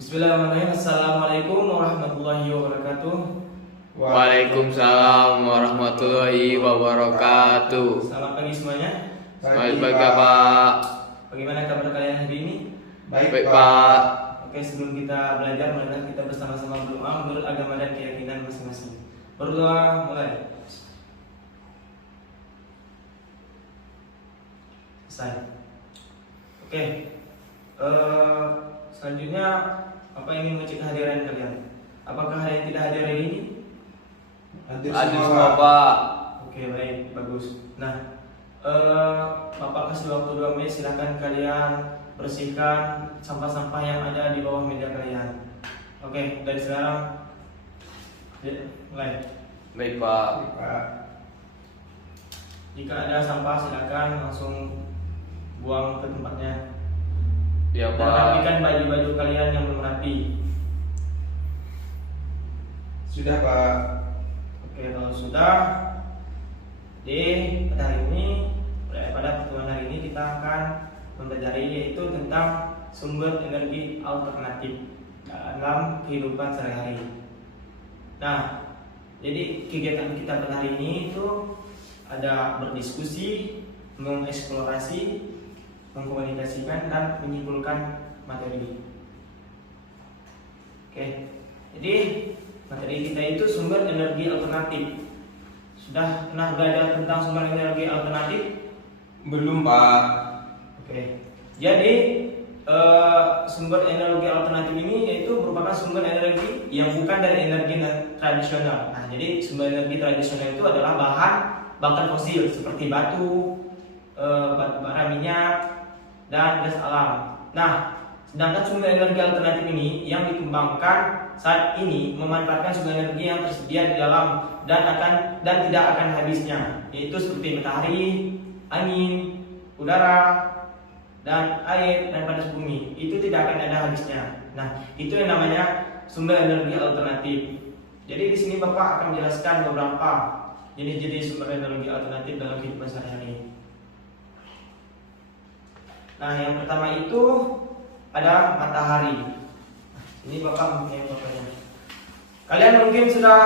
Bismillahirrahmanirrahim. Assalamualaikum warahmatullahi wabarakatuh. Waalaikumsalam warahmatullahi wabarakatuh. Selamat pagi semuanya. Selamat pagi Pak. Bagaimana kabar kalian hari ini? Baik Pak. Oke, sebelum kita belajar, marilah kita bersama-sama berdoa menurut agama dan keyakinan masing-masing. Berdoa mulai. Selesai. Oke. Selanjutnya apa ingin mengecek kehadiran kalian? Apakah ada yang tidak hadir hari ini? Hadir semua Pak. Oke, baik, bagus. Nah, Bapak kasih waktu 2 menit, silahkan kalian bersihkan sampah-sampah yang ada di bawah meja kalian. Oke, dari sekarang mulai. Baik Pak. Jika ada sampah silahkan langsung buang ke tempatnya. Ya Dan Pak. rapikan baju-baju kalian yang belum rapi. Sudah Pak. Oke, kalau sudah, pada hari ini, pada pertemuan hari ini kita akan mempelajari yaitu tentang sumber energi alternatif dalam kehidupan sehari-hari. Nah, jadi kegiatan kita pada hari ini itu ada berdiskusi, mengeksplorasi, mengkomunikasikan dan menyimpulkan materi. Oke, jadi materi kita itu sumber energi alternatif. Sudah pernah belajar tentang sumber energi alternatif? Belum Pak. Oke, jadi sumber energi alternatif ini yaitu merupakan sumber energi yang bukan dari energi tradisional. Nah, jadi sumber energi tradisional itu adalah bahan bakar fosil seperti batu, batu bara, minyak, dan gas alam. Nah, sedangkan sumber energi alternatif ini yang dikembangkan saat ini memanfaatkan sumber energi yang tersedia di dalam dan tidak akan habisnya, yaitu seperti matahari, angin, udara, dan air dan panas bumi. Itu tidak akan ada habisnya. Nah, itu yang namanya sumber energi alternatif. Jadi di sini Bapak akan menjelaskan beberapa jenis-jenis sumber energi alternatif dalam kehidupan sehari-hari. Nah, yang pertama itu ada matahari. Ini Bapak mempunyai fotonya. Kalian mungkin sudah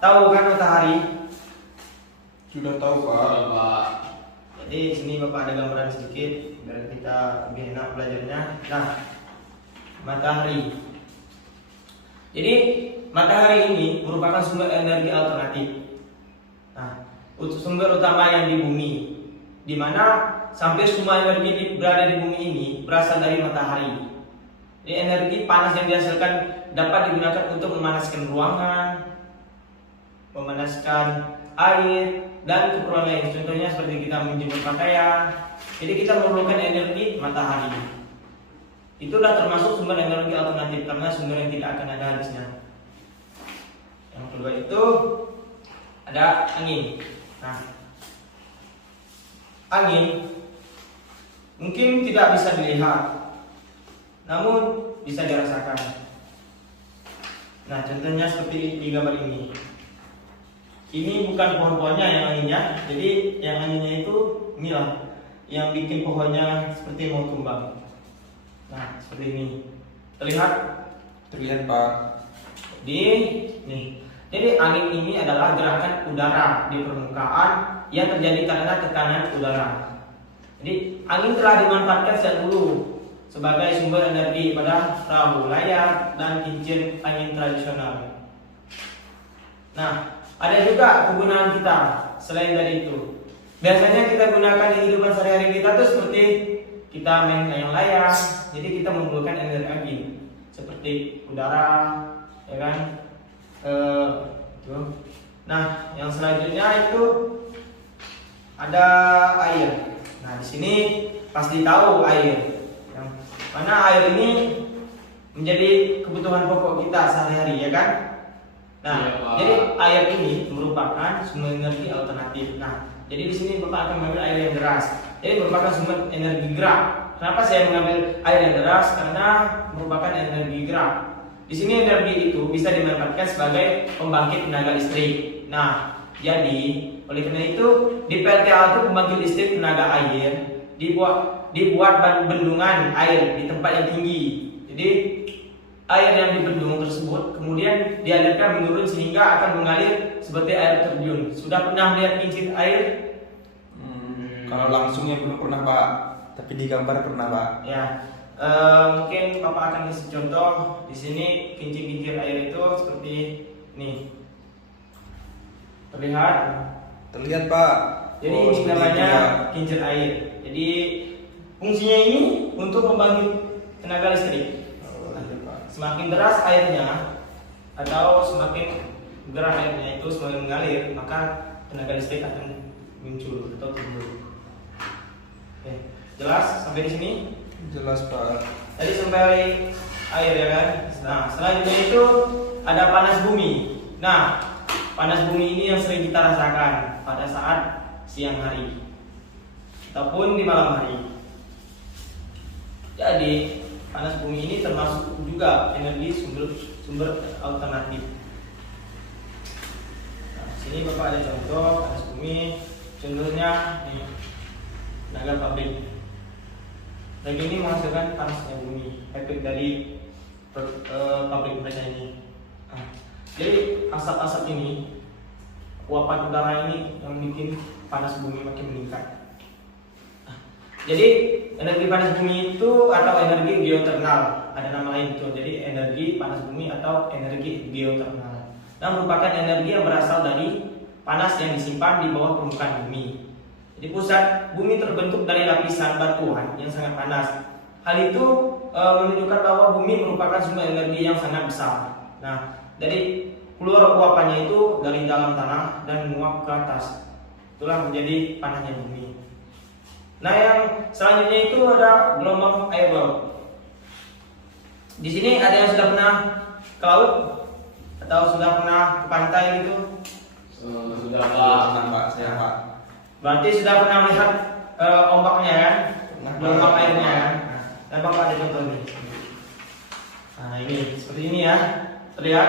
tahu kan matahari? Sudah tahu Pak. Jadi di sini Bapak ada gambaran sedikit biar kita lebih enak belajarnya. Nah, matahari. Jadi matahari ini merupakan sumber energi alternatif. Nah, sumber utama yang di bumi, di mana hampir semua energi berada di bumi ini berasal dari matahari. Jadi energi panas yang dihasilkan dapat digunakan untuk memanaskan ruangan, memanaskan air, dan keperluan lain. Contohnya seperti kita menjemur pakaian. Jadi kita memerlukan energi matahari. Itulah termasuk sumber energi alternatif karena sumber yang tidak akan ada habisnya. Yang kedua itu ada angin. Nah, angin mungkin tidak bisa dilihat, namun bisa dirasakan. Nah, contohnya seperti di gambar ini. Ini bukan pohon-pohonnya yang anginnya, jadi yang anginnya itu inilah yang bikin pohonnya seperti mau tumbang. Nah, seperti ini. Terlihat? Terlihat Pak. Nih. Jadi angin ini adalah gerakan udara di permukaan yang terjadi karena tekanan udara. Jadi angin telah dimanfaatkan sejak dulu sebagai sumber energi pada perahu layar dan kincir angin tradisional. Nah, ada juga kegunaan kita selain dari itu. Biasanya kita gunakan di kehidupan sehari-hari kita tuh seperti kita main layang-layang. Jadi kita memerlukan energi angin seperti udara, ya kan? Nah, yang selanjutnya itu ada air. Nah, di sini pasti tahu air. Yang mana air ini menjadi kebutuhan pokok kita sehari-hari, ya kan? Nah, Ya, Pak. jadi air ini merupakan sumber energi alternatif. Nah, jadi di sini Bapak akan mengambil air yang deras. Jadi merupakan sumber energi gerak. Kenapa saya mengambil air yang deras? Karena merupakan energi gerak. Di sini energi itu bisa dimanfaatkan sebagai pembangkit tenaga listrik. Nah, jadi oleh karena itu di PLTA itu pembangkit listrik tenaga air dibuat bendungan air di tempat yang tinggi. Jadi air yang di bendung tersebut kemudian dialirkan menurun sehingga akan mengalir seperti air terjun. Sudah pernah melihat kincir air? Kalau langsungnya belum pernah Pak, tapi di gambar pernah Pak. Ya, mungkin Bapak akan kasih contoh. Di sini kincir-kincir air itu seperti ini. Terlihat? Terlihat Pak. Jadi Oh, ini seperti namanya itu, ya. kincir air. Jadi fungsinya ini untuk membangkit tenaga listrik. Oh, iya, Pak. Semakin deras airnya atau semakin gerak airnya itu semakin mengalir, maka tenaga listrik akan muncul atau timbul. Oke, jelas sampai di sini? Jelas Pak. Tadi sampai air ya kan. Nah, selanjutnya itu ada panas bumi. Nah, panas bumi ini yang sering kita rasakan pada saat siang hari ataupun di malam hari. Jadi, panas bumi ini termasuk juga energi sumber alternatif. Nah, sini Bapak ada contoh panas bumi. Contohnya nih, tenaga pabrik. Lagi ini menghasilkan panasnya bumi, efek dari pabrik mereka ini. Nah, jadi asap-asap ini, uapan udara ini yang bikin panas bumi makin meningkat. Nah, jadi energi panas bumi itu atau energi geothermal, ada nama lain itu. Jadi energi panas bumi atau energi geothermal. Nah, merupakan energi yang berasal dari panas yang disimpan di bawah permukaan bumi. Jadi pusat bumi terbentuk dari lapisan batuan yang sangat panas. Hal itu menunjukkan bahwa bumi merupakan sumber energi yang sangat besar. Nah, dari keluar uapannya itu dari dalam tanah dan menguap ke atas. Itulah menjadi panasnya bumi. Nah, yang selanjutnya itu ada gelombang air laut. Di sini ada yang sudah pernah ke laut atau sudah pernah ke pantai gitu? Sudah Pak. Tenang Pak, saya Pak. Berarti sudah pernah melihat ombaknya kan? Pernah, Gelombang Pak. airnya kan? Nah, Bapak ada contoh nih. Nah, ini seperti ini ya. Terlihat?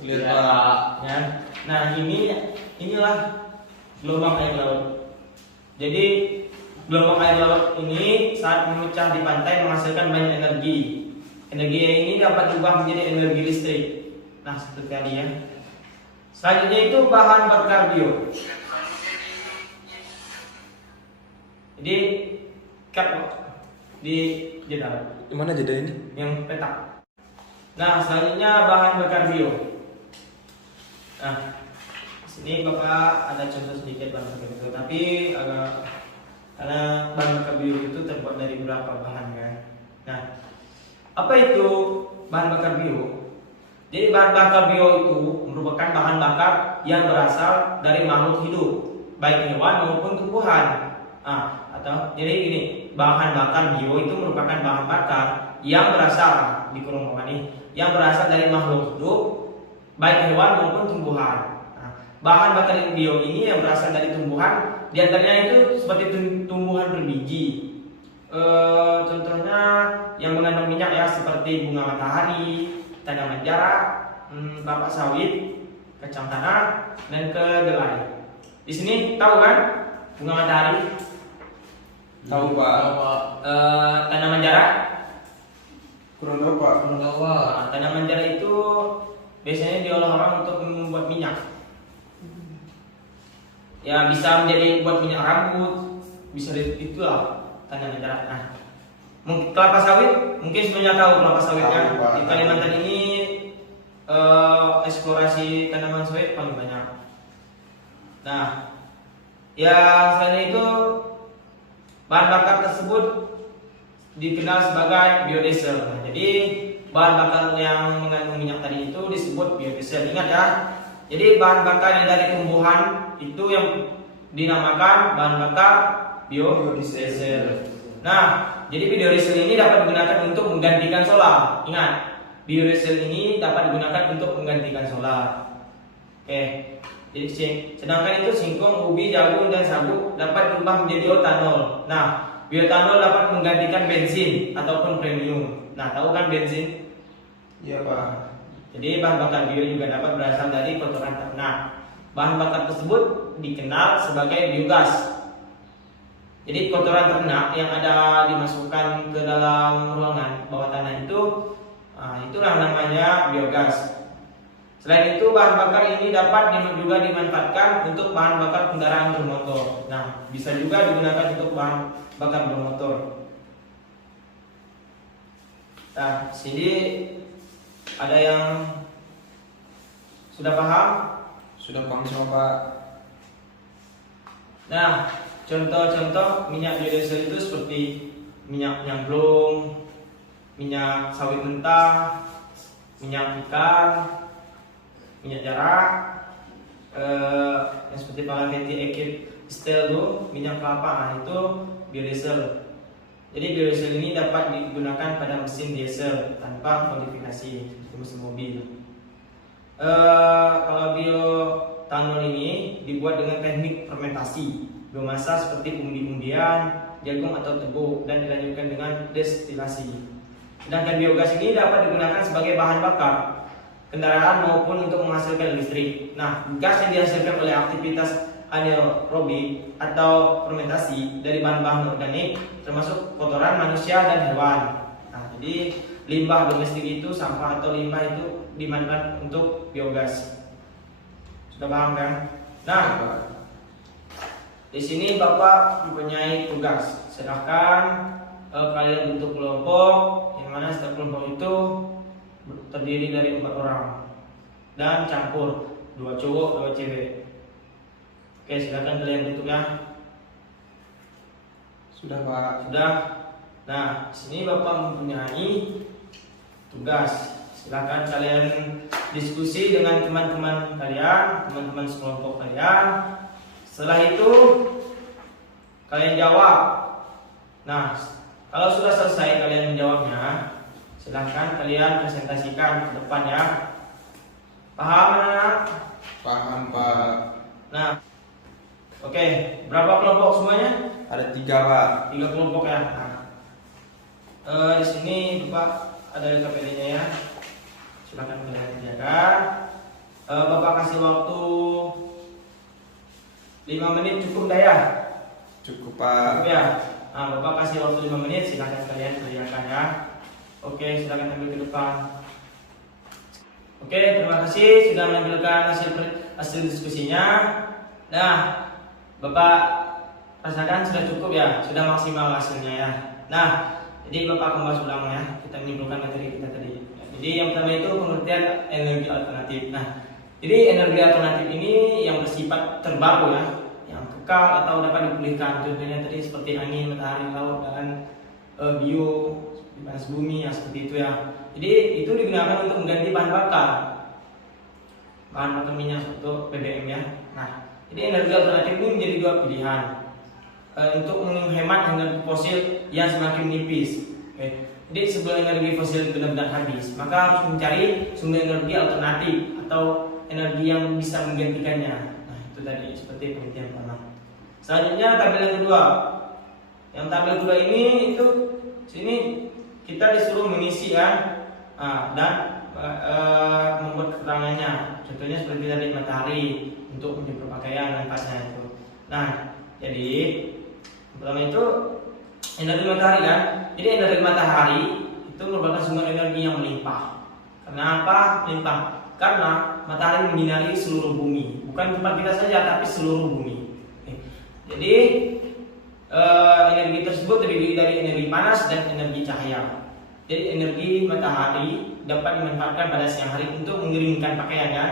Terlihat Iya, Pak. Ya. Nah, inilah gelombang air laut. Jadi gelombang air laut ini saat memecah di pantai menghasilkan banyak energi. Energi ini dapat diubah menjadi energi listrik. Nah, seperti tadi ya. Selanjutnya itu bahan bakar bio. Jadi cut di jeda Mana jeda ini? yang petak. Nah, selanjutnya bahan bakar bio. Nah, sini Bapak ada contoh sedikit bahan bakar bio, tapi agak karena bahan bakar bio itu terbuat dari beberapa bahan kan. Nah, apa itu bahan bakar bio? Jadi bahan bakar bio itu merupakan bahan bakar yang berasal dari makhluk hidup, baik hewan maupun tumbuhan. Nah, atau jadi gini, bahan bakar bio itu merupakan bahan bakar yang berasal di kurung bawah nih, yang berasal dari makhluk hidup, baik hewan maupun tumbuhan. Nah, bahan bakar bio ini yang berasal dari tumbuhan, diantaranya itu seperti tumbuhan berbiji. Contohnya yang mengandung minyak ya, seperti bunga matahari, tanaman jarak, kelapa sawit, kacang tanah, dan kedelai. Di sini tahu kan bunga matahari? Tahu Pak. Tanaman jarak? Kurang tahu Pak. Nah, tanaman jarak itu biasanya diolah orang untuk membuat minyak. Ya bisa menjadi buat minyak rambut, bisa itulah tanaman jarak. Nah, kelapa sawit mungkin semuanya tahu kelapa sawit Tahu, kan. Pak. Di Kalimantan ini eksplorasi tanaman sawit paling banyak. Nah, ya selain itu bahan bakar tersebut dikenal sebagai biodiesel. Nah, jadi bahan bakar yang mengandung minyak tadi itu disebut biodiesel. Ingat ya. Jadi bahan bakar yang dari tumbuhan itu yang dinamakan bahan bakar biodiesel. Nah, jadi biodiesel ini dapat digunakan untuk menggantikan solar. Ingat, biodiesel ini dapat digunakan untuk menggantikan solar. Oke. Jadi sedangkan itu singkong, ubi, jagung dan sagu dapat diubah menjadi bioetanol. Nah, bioetanol dapat menggantikan bensin ataupun premium. Nah, tahu kan bensin? Iya Pak. Jadi bahan bakar bio juga dapat berasal dari kotoran ternak. Bahan bakar tersebut dikenal sebagai biogas. Jadi kotoran ternak yang ada dimasukkan ke dalam ruangan bawah tanah itu, itulah namanya biogas. Selain itu bahan bakar ini dapat juga dimanfaatkan untuk bahan bakar kendaraan bermotor. Nah, bisa juga digunakan untuk bahan bakar bermotor. Nah, sini ada yang sudah paham? Sudah paham semua Pak. Nah, contoh-contoh minyak biodiesel itu seperti minyak nyamplung, minyak sawit mentah, minyak ikan, minyak jarak, yang seperti fatty acid distill, minyak kelapa, itu biodiesel. Jadi biodiesel ini dapat digunakan pada mesin diesel tanpa modifikasi seperti mesin mobil. Kalau bioetanol ini dibuat dengan teknik fermentasi biomasa seperti umbi-umbian, jagung atau tebu dan dilanjutkan dengan destilasi. Sedangkan biogas ini dapat digunakan sebagai bahan bakar kendaraan maupun untuk menghasilkan listrik. Nah, gas yang dihasilkan oleh aktivitas anaerobik atau fermentasi dari bahan-bahan organik termasuk kotoran manusia dan hewan. Nah, jadi limbah domestik itu, sampah atau limbah itu dimanfaatkan untuk biogas. Sudah paham kan? Nah, di sini Bapak mempunyai tugas. Silahkan kalian bentuk kelompok, yang mana setiap kelompok itu terdiri dari 4 orang dan campur 2 cowok 2 cewek. Oke, silakan kalian bentuknya. Sudah Pak. Sudah. Nah, di sini Bapak mempunyai tugas. Silakan kalian diskusi dengan teman-teman kalian, teman-teman sekelompok kalian. Setelah itu kalian jawab. Nah, kalau sudah selesai kalian menjawabnya, silahkan kalian presentasikan ke depan ya. Paham anak-anak? Paham Pak. Nah, oke, berapa kelompok semuanya? Ada 3 Pak. 3 kelompok ya. Nah, di sini Bapak ada KPD-nya ya. Silakan kalian kerjakan. Bapak kasih waktu 5 menit cukup dah ya? Cukup Pak. Cukup ya. Nah, Bapak kasih waktu 5 menit, silakan kalian kerjakan ya. Oke, silakan ambil ke depan. Oke, terima kasih sudah menampilkan hasil diskusinya. Nah, Bapak rasakan sudah cukup ya, sudah maksimal hasilnya ya. Nah, jadi Bapak akan bahas ulang ya. Kita menyimpulkan materi kita tadi. Jadi yang pertama itu pengertian energi alternatif. Nah, jadi energi alternatif ini yang bersifat terbaru ya, yang kekal atau dapat dipulihkan. Contohnya tadi seperti angin, matahari, laut, dan bio, panas bumi ya, seperti itu ya. Jadi itu digunakan untuk mengganti bahan bakar minyak atau BBM ya. Nah, jadi energi alternatif ini menjadi 2 pilihan untuk menghemat energi fosil yang semakin nipis. Oke. Jadi sebelum energi fosil benar-benar habis, maka harus mencari sumber energi alternatif atau energi yang bisa menggantikannya. Nah, itu tadi seperti penelitian pertama. Selanjutnya tabel yang kedua. Yang tabel kedua ini itu sini kita disuruh mengisi ya, dan membuat keterangannya. Contohnya seperti tadi matahari untuk menjemur pakaian manfaatnya itu. Nah, jadi pertama itu energi matahari kan. Jadi energi matahari itu merupakan sumber energi yang melimpah. Kenapa melimpah? Karena matahari menyinari seluruh bumi, bukan tempat kita saja tapi seluruh bumi. Jadi energi tersebut terdiri dari energi panas dan energi cahaya. Jadi energi matahari dapat dimanfaatkan pada siang hari untuk mengeringkan pakaian ya.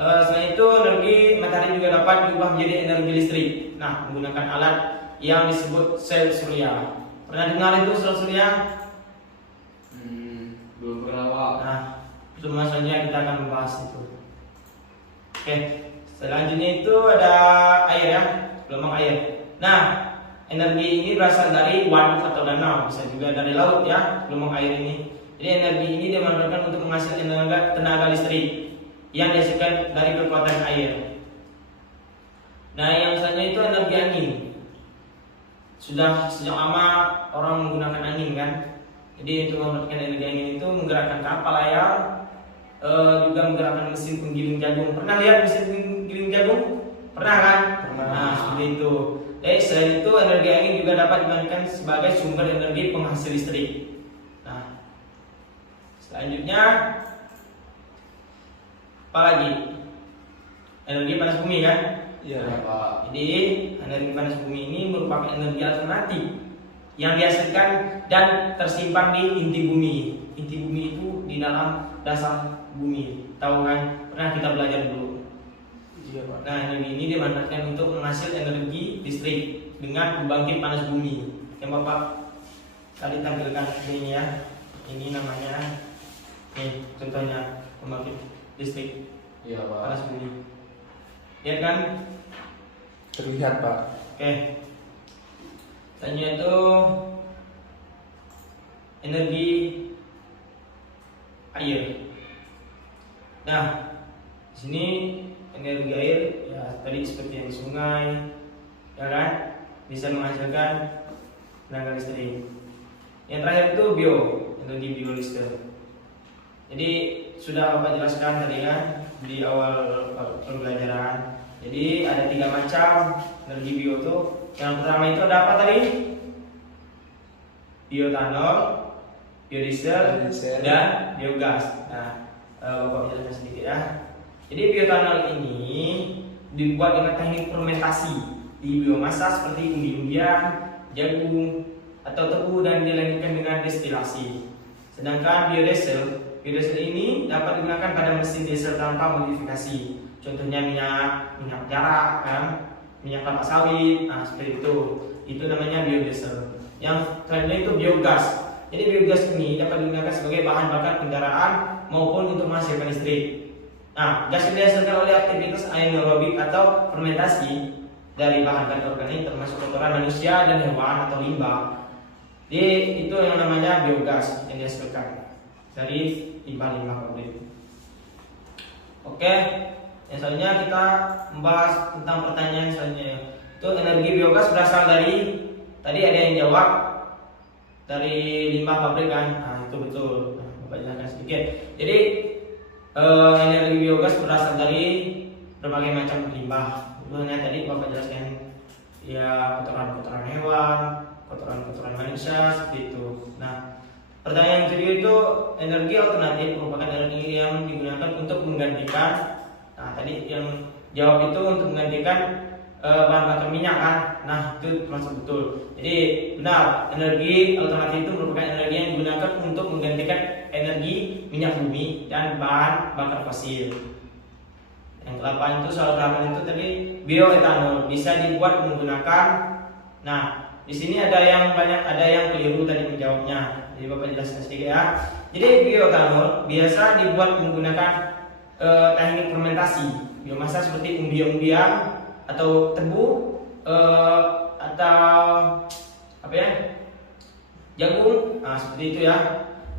Selain itu energi matahari juga dapat diubah menjadi energi listrik. Nah, menggunakan alat yang disebut sel surya. Pernah dengar itu sel surya? Belum pernah Pak. Nah, cuma saja kita akan membahas itu. Oke, selanjutnya itu ada air ya, gelombang air. Nah, energi ini berasal dari waduk atau danau, bisa juga dari laut ya, gelombang air ini. Jadi energi ini dimanfaatkan untuk menghasilkan tenaga listrik yang dihasilkan dari kekuatan air. Nah, yang selanjutnya itu energi angin. Sudah sejak lama orang menggunakan angin kan. Jadi untuk memanfaatkan energi angin itu menggerakkan kapal layar, juga menggerakkan mesin penggiling jagung. Pernah lihat mesin penggiling jagung? Pernah kan? Pernah. Nah, seperti itu. Selain itu energi angin juga dapat dimanfaatkan sebagai sumber energi penghasil listrik. Nah, selanjutnya apa lagi? Energi panas bumi kan? Iya. Iya Pak. Jadi energi panas bumi ini merupakan energi alternatif yang dihasilkan dan tersimpan di inti bumi. Inti bumi itu di dalam dasar bumi. Tahu kan? Pernah kita belajar dulu. Iya Pak. Nah, energi ini dimanfaatkan untuk menghasilkan energi listrik dengan pembangkit panas bumi. Yang Bapak tadi tampilkan ini ya. Ini namanya, nih contohnya pembangkit listrik Iya Pak. panas bumi. Lihat kan? Terlihat Pak. Oke. Selanjutnya itu energi air. Nah, di sini energi air ya tadi seperti yang sungai, ya kan, bisa menghasilkan tenaga listrik. Yang terakhir itu energi biolistrik. Jadi sudah Bapak jelaskan tadi kan di awal pembelajaran. Jadi ada 3 macam energi bio itu. Yang pertama itu ada apa tadi? Bioetanol, biodiesel, Biodiesel. dan biogas. Nah, Bapak jelaskan sedikit ya. Jadi bioetanol ini dibuat dengan teknik fermentasi di biomasa seperti umbi-umbian, jagung, atau tebu dan dilanjutkan dengan destilasi. Sedangkan biodiesel ini dapat digunakan pada mesin diesel tanpa modifikasi. Contohnya minyak jarak kan, minyak kelapa sawit, nah seperti itu. Itu namanya biodiesel. Yang selanjutnya itu biogas. Jadi biogas ini dapat digunakan sebagai bahan bakar kendaraan maupun untuk menghasilkan listrik. Nah, gas yang dihasilkan oleh aktivitas anaerobik atau fermentasi dari bahan bakar organik termasuk kotoran manusia dan hewan atau limbah. Jadi itu yang namanya biogas yang dihasilkan dari limbah-limbah pabrik. Oke, yang selanjutnya kita membahas tentang pertanyaan selanjutnya. Itu energi biogas berasal dari, tadi ada yang jawab dari limbah pabrik kan? Nah itu betul. Nah, Bapak jelaskan sedikit. Jadi energi biogas berasal dari berbagai macam limbah. Contohnya tadi Bapak jelaskan ya kotoran-kotoran hewan, kotoran-kotoran manusia seperti itu. Nah, pertanyaan kedua itu energi alternatif merupakan energi yang digunakan untuk menggantikan. Nah, tadi yang jawab itu untuk menggantikan bahan bakar minyak kan. Nah, itu termasuk betul. Jadi benar, energi alternatif itu merupakan energi yang digunakan untuk menggantikan energi minyak bumi dan bahan bakar fosil. Yang ke-8 itu soal ke-8 itu tadi bioetanol bisa dibuat menggunakan. Nah, di sini ada yang keliru tadi menjawabnya. Jadi Bapak jelaskan sedikit ya. Jadi bioetanol biasa dibuat menggunakan teknik fermentasi biomasa seperti umbi-umbian atau tebu atau apa ya, jagung, nah seperti itu ya.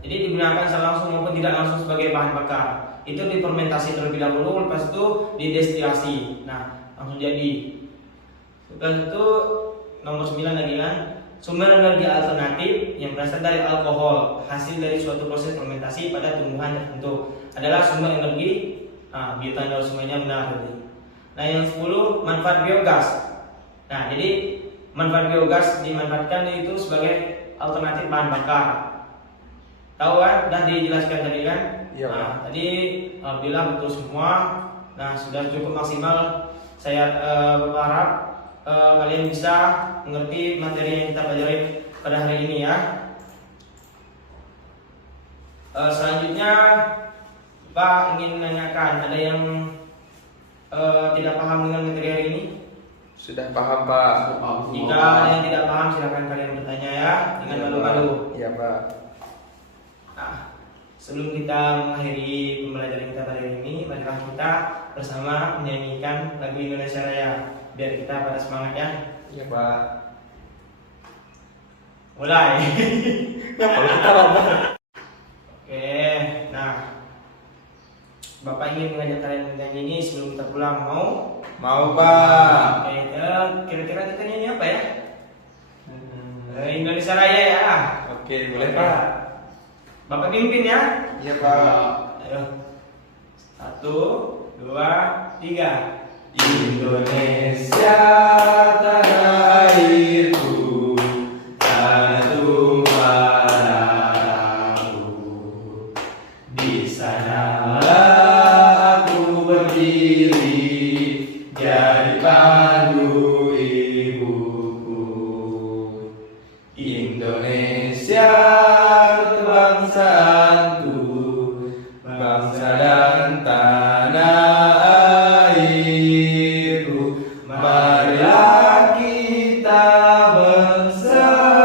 Jadi digunakan secara langsung maupun tidak langsung sebagai bahan bakar. Itu difermentasi terlebih dahulu, lepas itu didestilasi. Nah langsung jadi. Lepas itu nomor 9 lagi kan, sumber energi alternatif yang berasal dari alkohol hasil dari suatu proses fermentasi pada tumbuhan tertentu adalah sumber energi. Bioetanol semuanya benar tadi. Nah yang 10 manfaat biogas. Nah jadi manfaat biogas dimanfaatkan itu sebagai alternatif bahan bakar. Tahu kan? Sudah dijelaskan tadi kan? Iya. Nah tadi alhamdulillah betul semua. Nah sudah cukup maksimal. Saya berharap kalian bisa mengerti materi yang kita pelajari pada hari ini ya. Selanjutnya Pak ingin menanyakan, ada yang tidak paham dengan materi hari ini? Sudah paham Pak. Jika ada yang tidak paham silakan kalian bertanya ya dengan malu-malu. Iya Pak. Nah, sebelum kita mengakhiri pembelajaran kita pada hari ini, marilah kita bersama menyanyikan lagu Indonesia Raya biar kita pada semangat ya. Iya Pak. Mulai. Ya kalau kita lama. Oke, nah Bapak ingin mengajak kalian menyanyi ini sebelum kita pulang, mau? Mau Pak. Oke, kira-kira kita nyanyi apa ya? Indonesia Raya ya. Oke, boleh Pak. Bapak pimpin ya. Iya Pak. Ayo. 1, 2, 3. Indonesia tanah airku, tanah tumpah darahku. Di sanalah aku berdiri, jadi pandu ibuku. Indonesia kebangsaanku, bangsa dan tanah airku. Marilah kita berseru,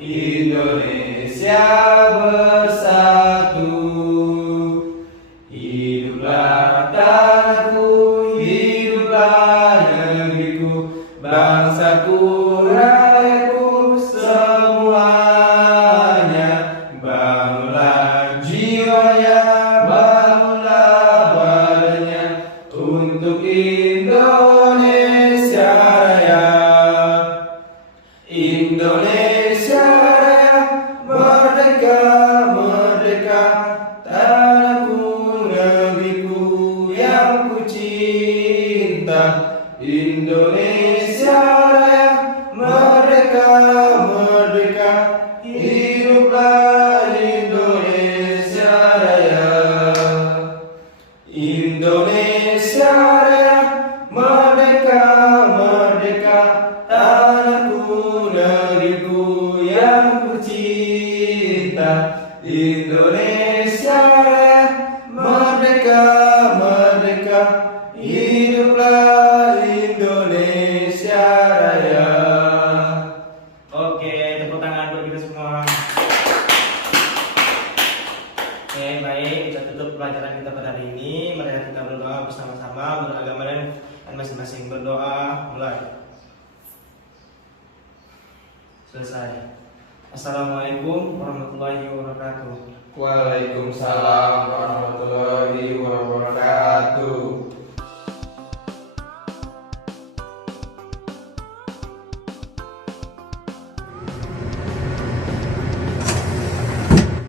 Indonesia bersatu. Hiduplah tanahku, hiduplah negeriku, bangsaku, rakyatku semuanya. Bangunlah jiwanya, bangunlah badannya untuk Indonesia Raya. Indonesia Raya, merdeka, merdeka, tanahku, negeriku yang ku cinta. Indonesia Raya, merdeka, merdeka, hiduplah Indonesia Raya. Indonesia Raya, merdeka, merdeka, tanahku, negeriku yang ku cinta. Indonesia Raya, merdeka, merdeka, hiduplah Indonesia Raya. Oke, tepuk tangan buat kita semua. Oke, baik, kita tutup pelajaran kita pada hari ini. Mari kita berdoa bersama-sama, beragama dan masing-masing berdoa. Mulai. Selesai. Assalamualaikum warahmatullahi wabarakatuh. Waalaikumsalam warahmatullahi wabarakatuh.